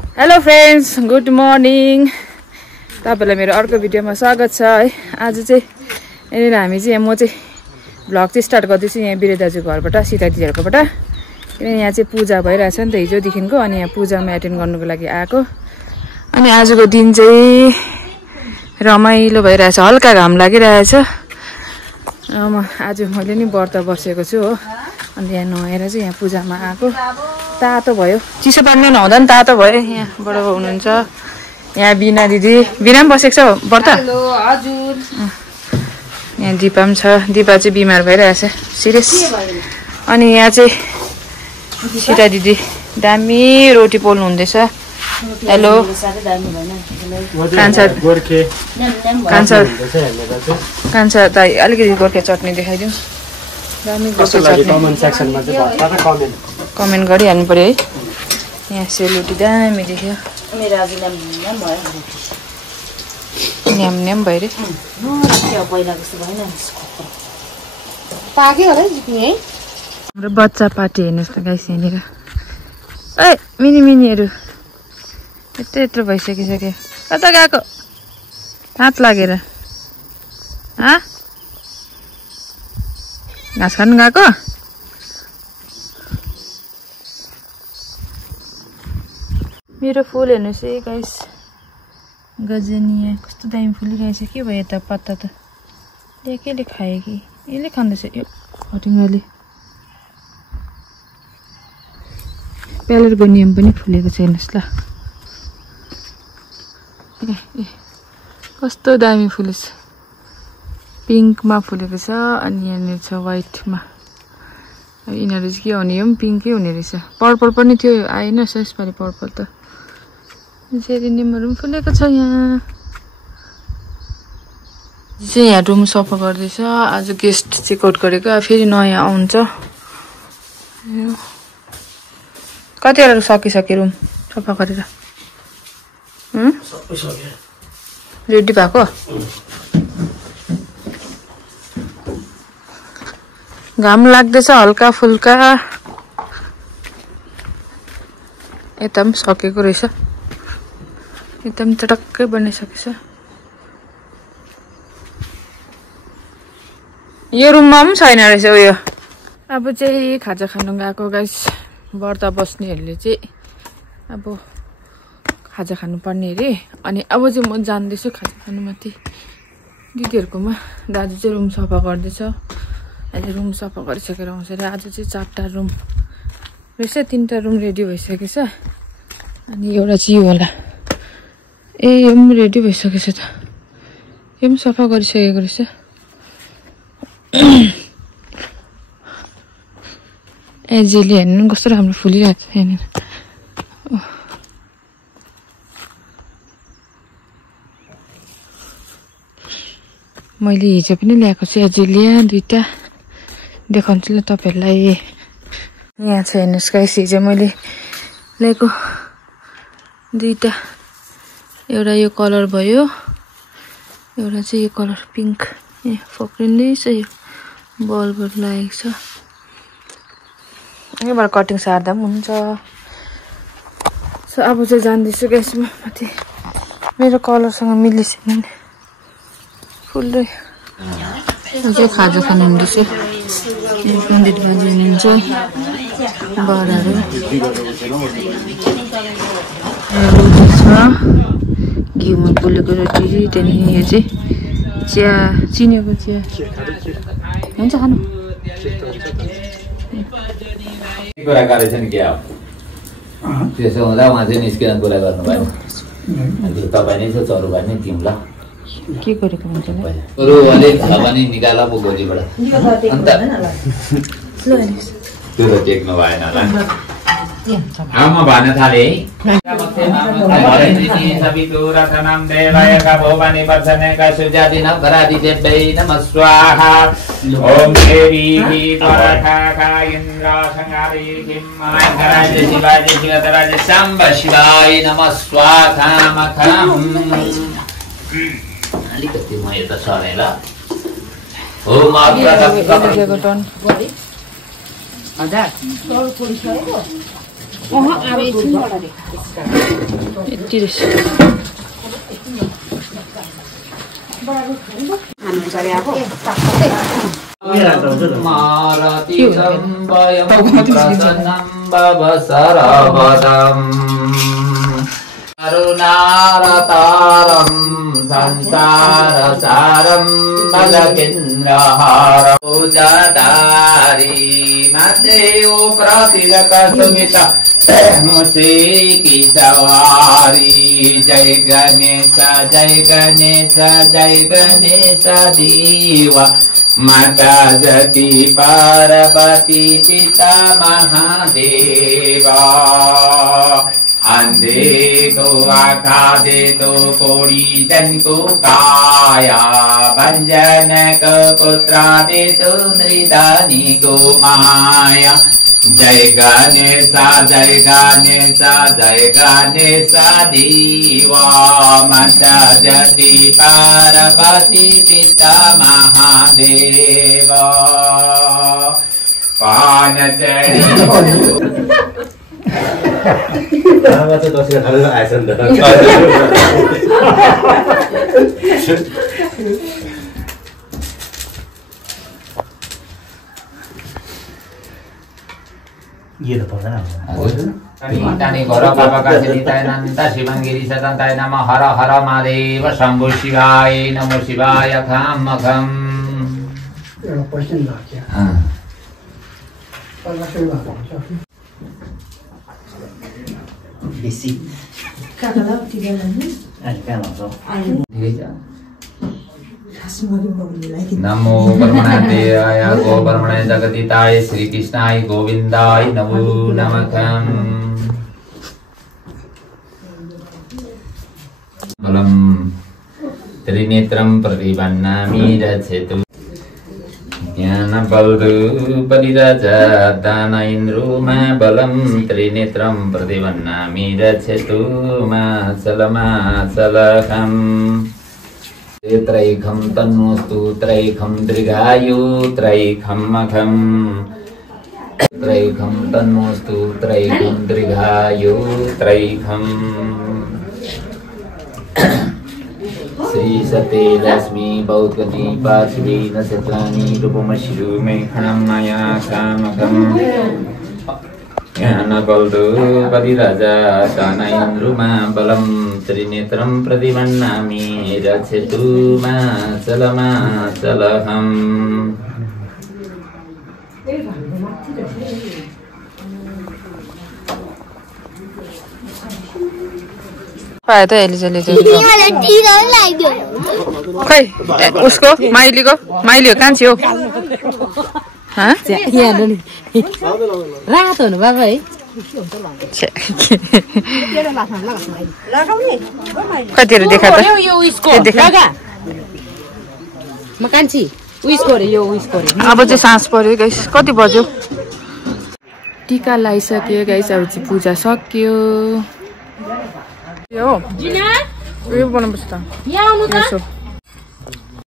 Hello friends, good morning. तपाईहरुलाई मेरो अर्को भिडियोमा स्वागत छ है। आज चाहिँ यहाँनिर हामी चाहिँ म चाहिँ भ्लग चाहिँ स्टार्ट गर्दैछु यहाँ बिरे दाजुको घरबाट, सीता दिदीहरुकोबाट। किनभने यहाँ चाहिँ पूजा भइरहेछ नि त हिजोदेखिको, अनि यहाँ पूजामा एटेन्ड गर्नुको लागि आएको। अनि आजको दिन चाहिँ रमाइलो भइरहेछ, हल्का घाम लागिरहेछ। आज मैले नि व्रत बसेको छु हो। अनि यहाँ नुहाएर चाहिँ यहाँ पूजामा आएको। तातो भयो, चिसो पानीमा नुहाउँदा नि तातो भयो। यहाँ बडा बाउ हुनुहुन्छ, यहाँ बिना दिदी, बिना पनि बसेको छ व्रत। हजुर। यहाँ दिपा पनि छ, दिपा चाहिँ बिमार भइरहेछ सिरियस। अनि यहाँ चाहिँ सीता दिदी दामी रोटी पोल्नु हुँदैछ। हेलो कान्छा दाइ, अलिकति गोर्खे चटनी देखाइदिउँ। दामी गोर्खे चटनी कमेन्ट गरिहाल्नु पर्यो है। यहाँ सेलरोटी दामी देख्यो, न्याम न्याम भयो रे। हाम्रो बच्चा पार्टी हेर्नुहोस् त गाइस यहाँनिर। ए मिनी मिनीहरू यत्रो यत्रो भइसकिसक्यो। कता गएको हात लागेर? घाँस खानु गएको? मेरो फुल हेर्नुहोस् है गाइस, गजनिया कस्तो दामी फुलिरहेछ। के भयो त पत्ता त केले खायो कि यसले खाँदैछ यो फटिङ्गाले। पेलर्गोनियम पनि फुलेको छ हेर्नुहोस् ल। ए कस्तो दामी फुलेछ, पिङ्कमा फुलेको छ। अनि यहाँनिर छ वाइटमा। अब यिनीहरू चाहिँ के हुने, यो पनि पिङ्कै हुने रहेछ। पर्पल पनि थियो, आएन यसपालि पर्पल त। जेरेनियमहरू पनि फुलेको छ यहाँ। चाहिँ यहाँ रुम सफा गर्दैछ। आज गेस्ट चेकआउट गरेको, फेरि नयाँ आउँछ। कतिवटा सकिसक्यो रुम सफा गरेर? रेडी भएको? घाम लाग्दैछ हल्का फुल्का। यता पनि सकेको रहेछ, यता पनि चटक्कै बनिसकेछ। यो रुममा पनि छैन रहेछ उयो। अब चाहिँ खाजा खानु गएको गाइस। व्रत बस्नेहरूले चाहिँ अब खाजा खानुपर्ने अरे। अनि अब चाहिँ म जान्दैछु खाजा खानु माथि दिदीहरूकोमा। दाजु चाहिँ रुम सफा गर्दैछ। अहिले रुम सफा गरिसकेर आउँछ अरे। आज चाहिँ 4टा रुम रहेछ, 3टा रुम रेडी भइसकेको छ। अनि एउटा चाहिँ यो होला। ए यो पनि रेडी भइसकेछ त, यो पनि सफा गरिसकेको रहेछ। एजेली हेर्नु कस्तो राम्रो फुलिरहेको छ यहाँनिर। मैले हिजो पनि ल्याएको छु एजेलिया 2टा, देखाउँछु ल तपाईँहरूलाई। यहाँ छ हेर्नुहोस् गाइस, हिजो मैले ल्याएको 2टा। एउटा यो कलर भयो, एउटा चाहिँ यो कलर पिङ्क। ए फक्रिँदैछ, यो बल्बहरू लागेको छ। यहाँबाट कटिङ सार्दा पनि हुन्छ। सो अब चाहिँ जान्दैछु गाइस म माथि। मेरो कलरसँग मिलिसक्यो नि फुल्दै। अझै खाजा खानु हुँदैछ। पण्डित बाजे हुनुहुन्छ, बडाहरू रोटी छ, घिउमा पोलेको रोटी। त्यहाँदेखि यो चाहिँ चिया, चिनेको चिया हुन्छ खानु। कुरा गरेछ नि क्या, त्यसो हुँदा उहाँ चाहिँ निस्किने कुरा गर्नु भयो। अनि तपाईँ नै छ चरु भाइ नै दिउँ ल। के गरेको हुन्छ चरु अलिक छ भने निकाल पो गोलीबाट। अन्त त्यो त टेक्नु भएन होला। अब म भन्न थालेँ है। सवितुरथनं देवायका भुवनि वर्षनेका सुजाति नवरादिदेव्यै नमः स्वाहा। ओम देवी त्वरथाका इन्द्र संहारी किं महाराज शिवाय शिवतराज सांब शिवाय नमः स्वाहा। अलिकति म यता सरेँ ल। ओम अग्रतम यति रहेछ करुणारतारं संसारसारं बलकेन्द्रहारं पूजादारी मदेव प्रतिरकसुमिता मुसीकी सवारी जय गणेश देवा माता जति पार्वती पिता महादेवा अंधे तो आखा दे तो कोड़ी जन को काया भंजन को पुत्रा दे तो नृदानी को माया जय गणेशा देवा माता जति पार्वती पिता महादेवा पान चढ़ी चाहिँ दसैँ खानु आएछ नि त टानी घर बाबाका चिताय नन्द शिवंगिरी सतताय नमः हर हर महादेव शंभु शिवाय नमो शिवाय खम खम एउटा पैसा लाग्यो बेसी नमो परमनाथाय गो परमणाय जगदिताय श्री कृष्णाय गोविंदाय नमो नमः बलम त्रिनेत्रं प्रतिबन्नामि रक्षेतु ज्ञान बलरूपरिराजा दान इन्द्रुमा बलं त्रिनेत्रं प्रतिबन्नामि रक्षेतु माचलमाचलहम् त्रैखं तन्नोस्तु त्रैखं दीर्घायु त्रैखं मखम् त्रैखं तन्नोस्तु त्रैखं दीर्घायु त्रैखं श्री सते लक्ष्मी बौद्धनी पार्श्वी नक्षत्राणि रूपमश्रु मेखणं मया कामकम् ज्ञानबलरूपरिराजा दान इन्द्रुमा बलं त्रिनेत्रं प्रतिबन्नामि रक्षतु माचलमाचलहम् पायो त एलिजाले खै उसको माइलीको माइली हो कान्छी हो रातो हुनु बाबा है कतिहरू देखा त म कान्छी उइस गरे यो उइस गरे अब चाहिँ साँझ पर्यो गाइस कति बज्यो टीका लगाइसक्यो गाइस अब चाहिँ पूजा सक्यो यो बनाउनुपर्छ त